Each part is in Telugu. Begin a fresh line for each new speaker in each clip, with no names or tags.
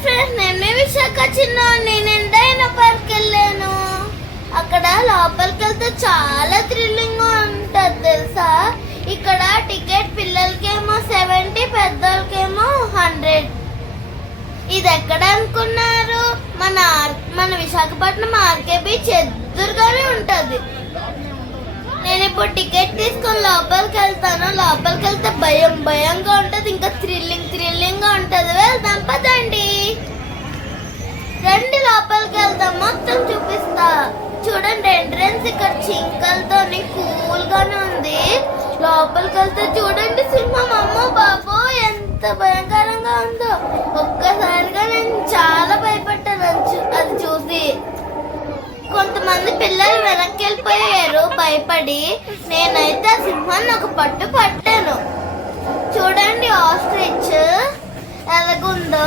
ఫ్రెండ్స్ నేను విశాఖ చిన్న నేను ఎండైన పార్క్ వెళ్ళాను. అక్కడ లోపలికి వెళ్తే చాలా థ్రిల్లింగ్ ఉంటుంది తెలుసా? ఇక్కడ టికెట్ పిల్లలకేమో సెవెంటీ పెద్దలకేమో హండ్రెడ్. ఇది ఎక్కడ అనుకున్నారు? మన ఆర్- మన విశాఖపట్నం ఆర్కే బీచ్ ఎదురుగానే ఉంటుంది. నేను ఇప్పుడు టికెట్ తీసుకొని లోపలికి వెళ్తాను. లోపలికి వెళ్తే భయం భయంగా ఉంటుంది ఇంకా థ్రిల్లింగ్ థ్రిల్లింగ్గా ఉంటుంది. వెళ్దాం పదండి రండి లోపలికి వెళ్దాం మొత్తం చూపిస్తా. చూడండి ఎంట్రన్స్ ఇక్కడ చింకలతోని కూల్ గానే ఉంది. లోపలికి వెళ్తే చూడండి సింహం. అమ్మో బాబో ఎంత భయంకరంగా ఉందో. ఒక్కసారిగా నేను చాలా భయపడ్డాను. అది అది చూసి కొంతమంది పిల్లలు వెనక్కి వెళ్ళిపోయారు భయపడి నేనైతే ఆ సింహాన్ని ఒక పట్టు పట్టాను చూడండి ఆస్ట్రిచ్ ఎలాగుందో.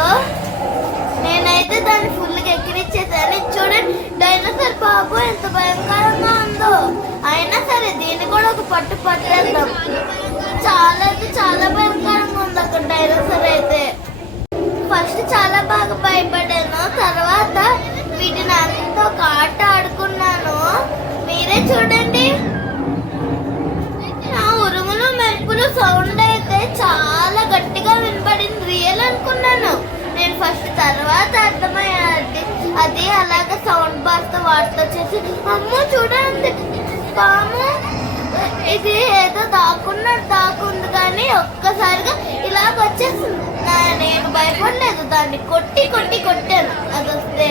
నేనైతే దాన్ని ఫుల్గా ఎక్కిరిచ్చేసాను. చూడండి డైనోసార్ బాబు ఎంత భయంకరంగా ఉందో. అయినా సరే దీన్ని కూడా ఒక పట్టు పట్టేద్దాం. చాలా అయితే చాలా భయంకరంగా ఉంది అక్కడ డైనోసార్ అయితే. ఫస్ట్ చాలా బాగా భయపడాను తర్వాత వీటిని అంత ఒక ఆట ఆడుకున్నాను. మీరే చూడండి. నా ఉరుములు మెరుపులు సౌండ్ అయితే చాలా గట్టిగా వినపడింది. రియల్ అనుకున్నాను. నేను ఫస్ట్ తర్వాత అర్థమయ్యాది. అది అలాగ సౌండ్ బాక్స్తో వాటితో చేసి అమ్మో చూడండి పాము ఇది ఏదో దాక్కున్నట్టు దాక్కుంది కానీ ఒక్కసారిగా ఇలా వచ్చేసింది నేను భయపడలేదు దాన్ని కొట్టి కొట్టి కొట్టాను. అది వస్తే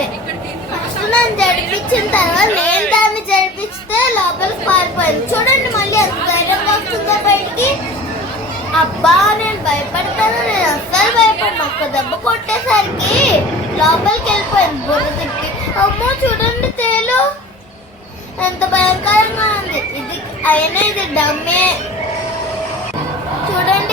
ఫస్ట్ నన్ను జడిపించిన తర్వాత నేను దాన్ని జడిపిస్తే లోపలికి పారిపోయింది చూడండి మళ్ళీ అది ధైర్యంగా వస్తుందో బయటికి. అబ్బా నేను భయపడతాను నేను అస్సలు భయపడతాను దెబ్బ కొట్టేసరికి లోపలికి వెళ్ళిపోయింది బురదకి అమ్మో చూడండి తేలు. ఎంత భయంకరంగా ఉంది. ఇది అయినా ఇది డమ్మే చూడండి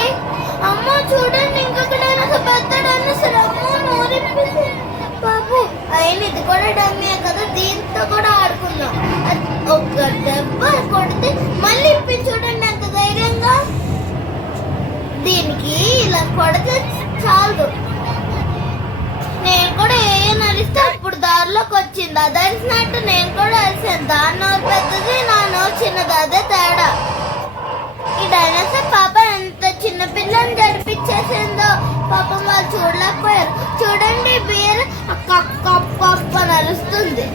దారిలోకి వచ్చింది నేను కూడా అలిసాను దాని నోరు పెద్దది నా నోరు చిన్నది. అదే తేడా. ఈ డైనోసార్ పాప ఎంత చిన్న పిల్లని జరిపించేసిందో పాపం వాళ్ళు చూడలేకపోయారు. చూడండి బీర్ కప్ కప్ కప్ అని అరుస్తుంది.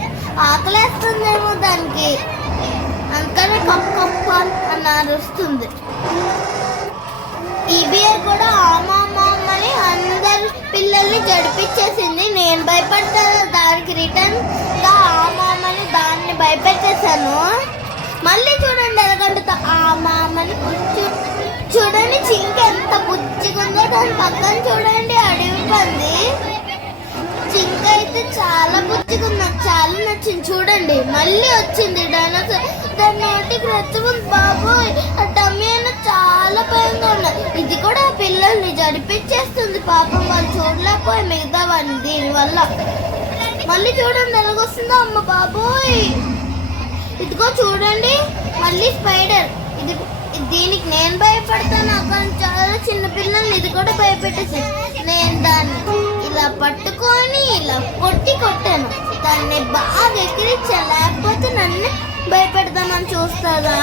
ఆకలేస్తుందేమో దానికి. అందుకని కప్ కప్ అని అరుస్తుంది. ఈ బియర్ కూడా ఆమామామ్ పిల్లల్ని జడిపించేసింది నేను భయపడతాను. దానికి రిటర్న్గా మామని దాన్ని భయపెట్టేశాను. మళ్ళీ చూడండి ఎలాగంటుందో ఆ మామని చూడండి చింక ఎంత బుచ్చిగుందో దాని పక్కన చూడండి అడవి పంది. చింక అయితే చాలా బుచ్చిగుంది నాకు చాలా నచ్చింది. చూడండి. మళ్ళీ వచ్చింది. డైనోసార్ దాని నోటికి రక్తం ఉంది బాబోయ్ చాలా భయంగా ఇది కూడా పిల్లల్ని జడిపించేస్తుంది పాపం వాళ్ళు చూడలేకపోయి మిగతా వాడిని దీనివల్ల. మళ్ళీ చూడండి ఎలాగొస్తుందో అమ్మ బాబోయ్. ఇదిగో చూడండి మళ్ళీ స్పైడర్. ఇది దీనికి నేను భయపడతాను కానీ చాలా చిన్న పిల్లల్ని ఇది కూడా భయపెట్టేసి. నేను దాన్ని ఇలా పట్టుకొని ఇలా కొట్టి కొట్టాను. దాన్ని బాగా ఎక్కిరించా లేకపోతే నన్ను భయపెడతామని చూస్తుందా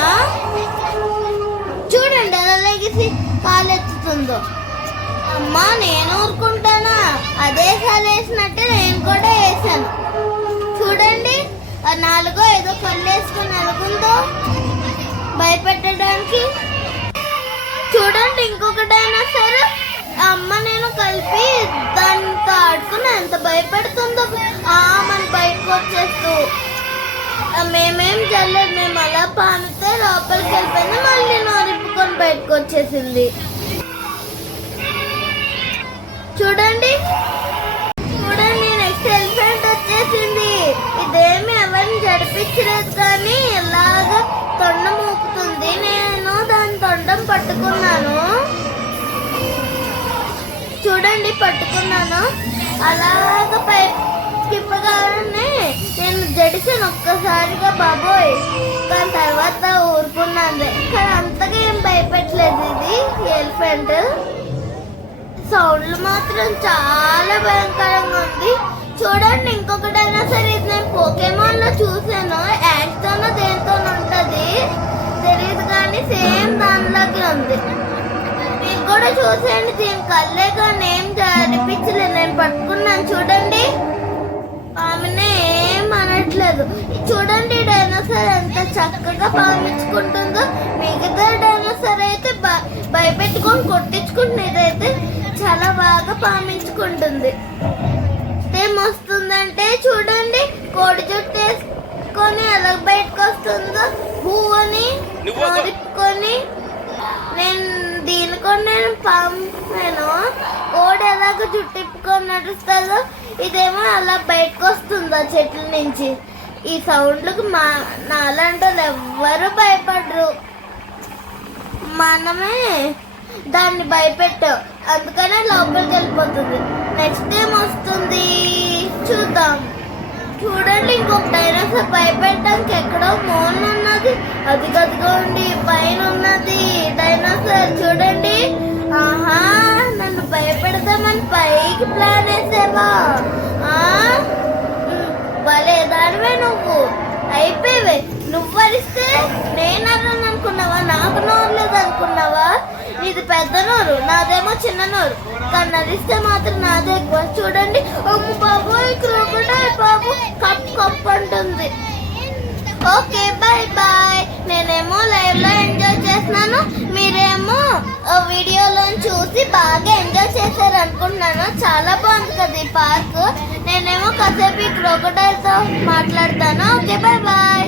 చూడండి ఎలా లెగిసి కాలెత్తుతుందో అమ్మా నేను ఊరుకుంటానా? అదే వేసినట్టే నేను కూడా వేసాను చూడండి నాలుగో ఏదో కళ్ళు వేసుకుని అనుకుందో భయపెట్టడానికి. చూడండి ఇంకొకటైనా సరే ఆ అమ్మ నేను కలిపి దాంతో ఆడుకుని ఎంత భయపెడుతుందో. మన బయటకు వచ్చేస్తూ మేమేం చల్లదు మేము అలా పానితే లోపలికి వెళ్ళిపోయినా మళ్ళీ వచ్చేసింది. చూడండి. చూడండి నెక్స్ట్ ఎలిఫెంట్ వచ్చేసింది. ఇదేమి ఎవరిని జడిపించలేదు కానీ ఇలాగ తొండ మూపుతుంది. నేను దాని తొండం పట్టుకున్నాను. చూడండి పట్టుకున్నాను. అలాగ పై తిప్పగానే నేను జడిసాను ఒక్కసారిగా భయపెట్టలేదు ఇది ఎలిఫెంట్. సౌండ్లు మాత్రం చాలా భయంకరంగా ఉంది. చూడండి ఇంకొకటైనా సరే ఇది నేను పోకేమాన్లో చూసాను యాక్తోనో దేనితోనో ఉంటది. తెలియదు కానీ సేమ్ దానిలోకి ఉంది. మీకు కూడా చూసేయండి దీని కళ్ళే కానీ ఏం అనిపించలేదు. నేను పట్టుకున్నాను చూడండి. ఆమెనే ఏం అనట్లేదు ఇది చూడండి డైనోసార్ ఎంత చక్కగా పామించుకుంటుందో మిగతా డైనోసార్ అయితే భ- భయపెట్టుకొని కొట్టించుకుంటుంది ఇదైతే చాలా బాగా పామించుకుంటుంది ఏమొస్తుందంటే చూడండి కోడి జుట్టు వేసుకొని ఎలా బయటకు వస్తుందో
నువ్వు ఒక-
నోరుకొని నేను దీనికొని నేను పంపాను కోడి ఎలాగ జుట్టిప్పుకొని నడుస్తుందో ఇదేమో అలా బయటకు వస్తుందో చెట్ల నుంచి. ఈ సౌండ్లకు మా నాలాంటి వాళ్ళు ఎవ్వరు భయపడరు. మనమే దాన్ని భయపెట్టాం. అందుకనే లోపలికి వెళ్ళిపోతుంది. నెక్స్ట్ టైం వస్తుంది. చూద్దాం. చూడండి ఇంకొక డైనోసార్ భయపెట్టడానికి ఎక్కడో మోన్ ఉన్నది. అది గదిగోండి పైన ఉన్నది. డైనోసార్ చూడండి. ఆహా నన్ను భయపెడతామని పైకి ప్లాన్ వేసావా? ఆ? భలే నువ్వు. అయిపోయి నువ్వు వరిస్తే నేను అన్నాను అనుకున్నావా? నాకు నోరు లేదు అనుకున్నావా? ఇది పెద్ద నోరు నాదేమో చిన్న నోరు. కానీ నరిస్తే మాత్రం నాదే ఎక్కువ. చూడండి. అమ్మ బాబు క్రోకడైల్ బాబు కప్ కప్ అంటుంది. Okay bye bye. నేనేమో లైవ్లో ఎంజాయ్ చేస్తున్నాను. మీరేమో ఆ వీడియోలో చూసి బాగా ఎంజాయ్ చేశారు అనుకుంటున్నాను చాలా బాగుంది కదా ఈ పార్క్ నేనేమో కాసేపు ఈ క్రోకటైల్తో మాట్లాడతాను. Okay bye bye